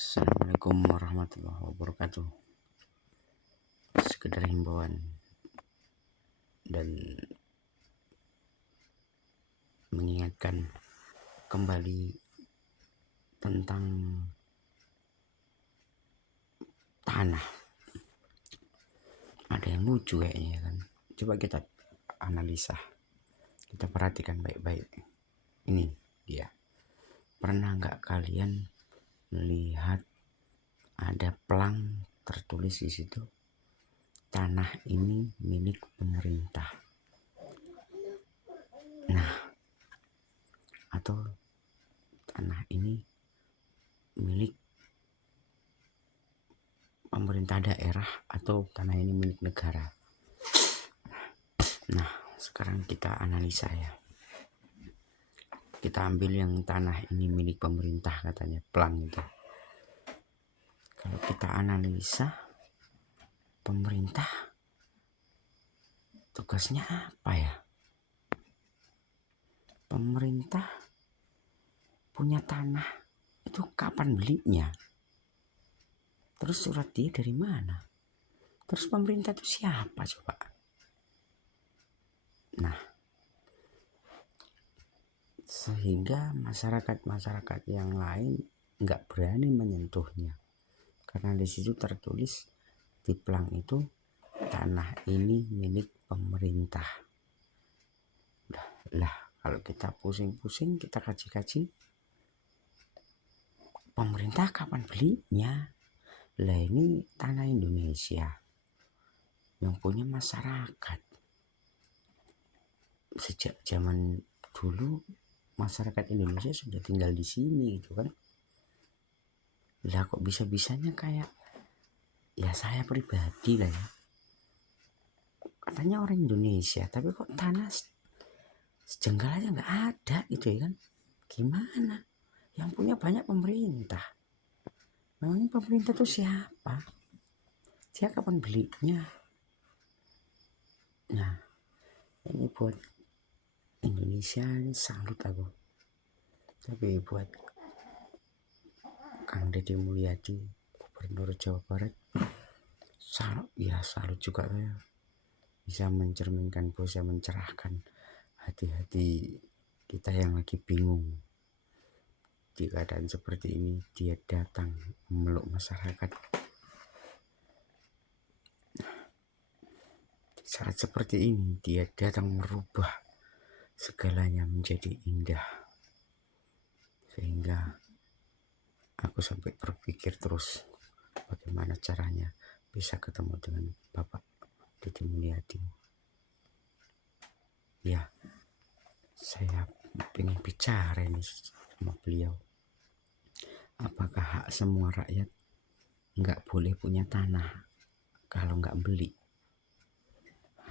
Assalamualaikum warahmatullahi wabarakatuh. Sekedar himbauan dan mengingatkan kembali tentang tanah. Ada yang lucu kayaknya kan. Coba kita analisa, kita perhatikan baik-baik. Ini dia. Pernah nggak kalian melihat ada plang tertulis di situ, tanah ini milik pemerintah? Nah, atau tanah ini milik pemerintah daerah atau tanah ini milik negara. Nah, sekarang kita analisa ya. Kita ambil yang tanah ini milik pemerintah katanya, plang itu. Kalau kita analisa, pemerintah tugasnya apa ya? Pemerintah punya tanah itu kapan belinya? Terus surat dia dari mana? Terus pemerintah itu siapa coba? Nah, sehingga masyarakat yang lain nggak berani menyentuhnya, karena di situ tertulis di plang itu, tanah ini milik pemerintah. Lah, kalau kita pusing-pusing, kita kaji-kaji, pemerintah kapan belinya? Lah, ini tanah Indonesia yang punya masyarakat. Sejak zaman dulu masyarakat Indonesia sudah tinggal di sini gitu kan. Lah, kok bisa-bisanya kayak ya saya pribadi lah ya, katanya orang Indonesia, tapi kok tanah sejengkal aja nggak ada gitu ya kan. Gimana? Yang punya banyak pemerintah. Memangnya pemerintah itu siapa? Dia kapan belinya? Nah, ini buat Indonesia ini salut aku. Tapi buat Kang Deddy Mulyadi, Gubernur Jawa Barat, salut juga ya. Bisa mencerminkan, bisa mencerahkan hati-hati kita yang lagi bingung. Di keadaan seperti ini, dia datang memeluk masyarakat. Di saat seperti ini, dia datang merubah segalanya menjadi indah. Sehingga aku sampai berpikir terus bagaimana caranya bisa ketemu dengan Bapak Deddy Mulyadi. Ya, saya ingin bicara ini sama beliau. Apakah hak semua rakyat nggak boleh punya tanah kalau nggak beli?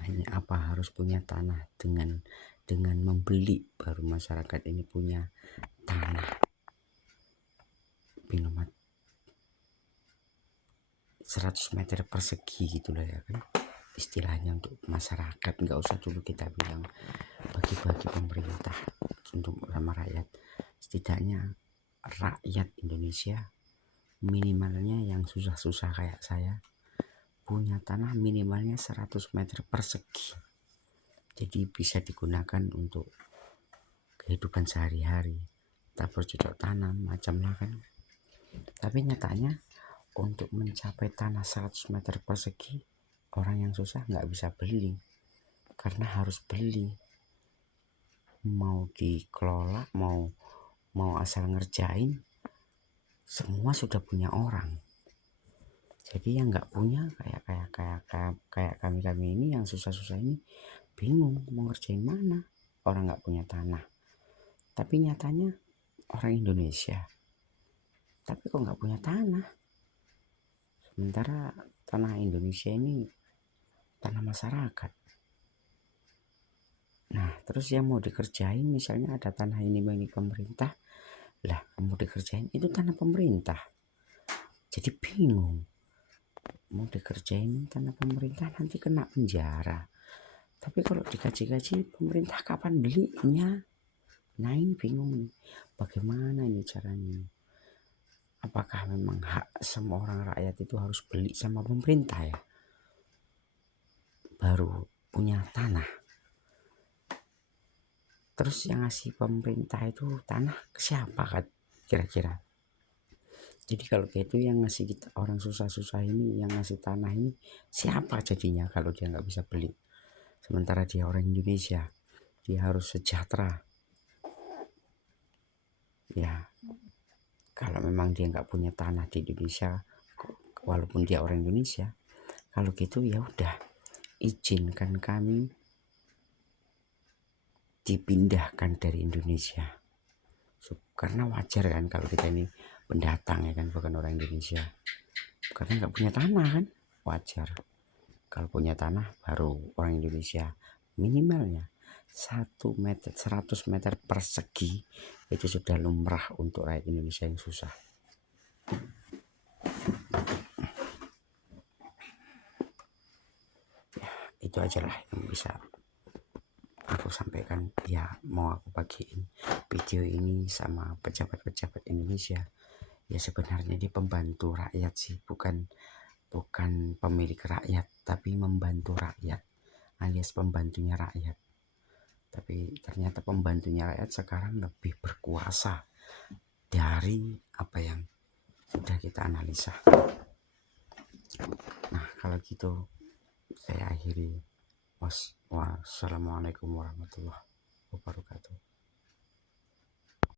Hanya apa harus punya tanah dengan membeli baru masyarakat ini punya tanah? Binomat 100 meter persegi gitulah ya kan istilahnya untuk masyarakat. Nggak usah dulu kita bilang bagi-bagi pemerintah untuk sama rakyat. Setidaknya rakyat Indonesia minimalnya yang susah-susah kayak saya punya tanah minimalnya 100 meter persegi. Jadi bisa digunakan untuk kehidupan sehari-hari. Kita bercocok tanam macam lah kan. Tapi nyatanya untuk mencapai tanah 100 meter persegi, orang yang susah nggak bisa beli. Karena harus beli. Mau dikelola, mau asal ngerjain, semua sudah punya orang. Jadi yang nggak punya kayak kami ini yang susah-susah ini bingung mau ngerjain mana, orang nggak punya tanah. Tapi nyatanya orang Indonesia, tapi kok nggak punya tanah. Sementara tanah Indonesia ini tanah masyarakat. Nah, terus yang mau dikerjain, misalnya ada tanah ini milik pemerintah, lah mau dikerjain itu tanah pemerintah. Jadi bingung, mau dikerjain tanah pemerintah nanti kena penjara. Tapi kalau dikaji-kaji, pemerintah kapan belinya? Nah, ini bingung nih, bagaimana ini caranya? apakah memang hak semua orang rakyat itu harus beli sama pemerintah ya? Baru punya tanah. Terus yang ngasih pemerintah itu tanah ke siapa kan kira-kira? Jadi kalau kayak itu yang ngasih kita orang susah-susah ini, yang ngasih tanah ini siapa jadinya kalau dia nggak bisa beli? Sementara dia orang Indonesia, dia harus sejahtera. Ya, kalau memang dia nggak punya tanah di Indonesia, walaupun dia orang Indonesia, kalau gitu ya udah izinkan kami dipindahkan dari Indonesia. Karena wajar kan kalau kita ini pendatang ya kan, bukan orang Indonesia. Karena nggak punya tanah kan, wajar. Kalau punya tanah baru orang Indonesia minimalnya 1 meter 100 meter persegi itu sudah lumrah untuk rakyat Indonesia yang susah. Ya, itu aja lah yang bisa aku sampaikan. Ya, mau aku bagiin video ini sama pejabat-pejabat Indonesia. Ya sebenarnya dia pembantu rakyat sih, bukan pemilik rakyat, tapi membantu rakyat, alias pembantunya rakyat. Tapi ternyata pembantunya rakyat sekarang lebih berkuasa dari apa yang sudah kita analisa. Nah kalau gitu saya akhiri. Wassalamualaikum warahmatullahi wabarakatuh.